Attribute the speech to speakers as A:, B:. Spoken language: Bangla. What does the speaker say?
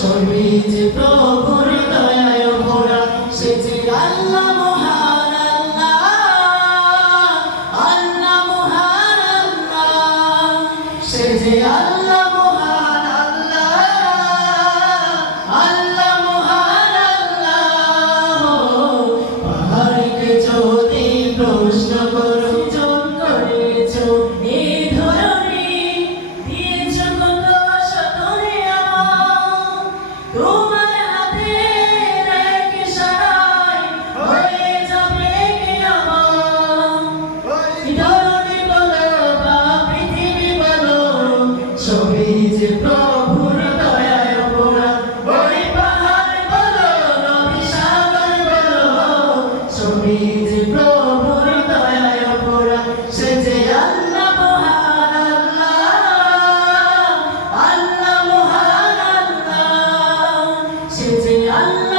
A: ছবি যে প্রভুর দয়ায় ভরা, সে যে আল্লাহ, মহান আল্লাহ আল্লাহ, মহান আল্লাহ, সে যে আল্লাহ 야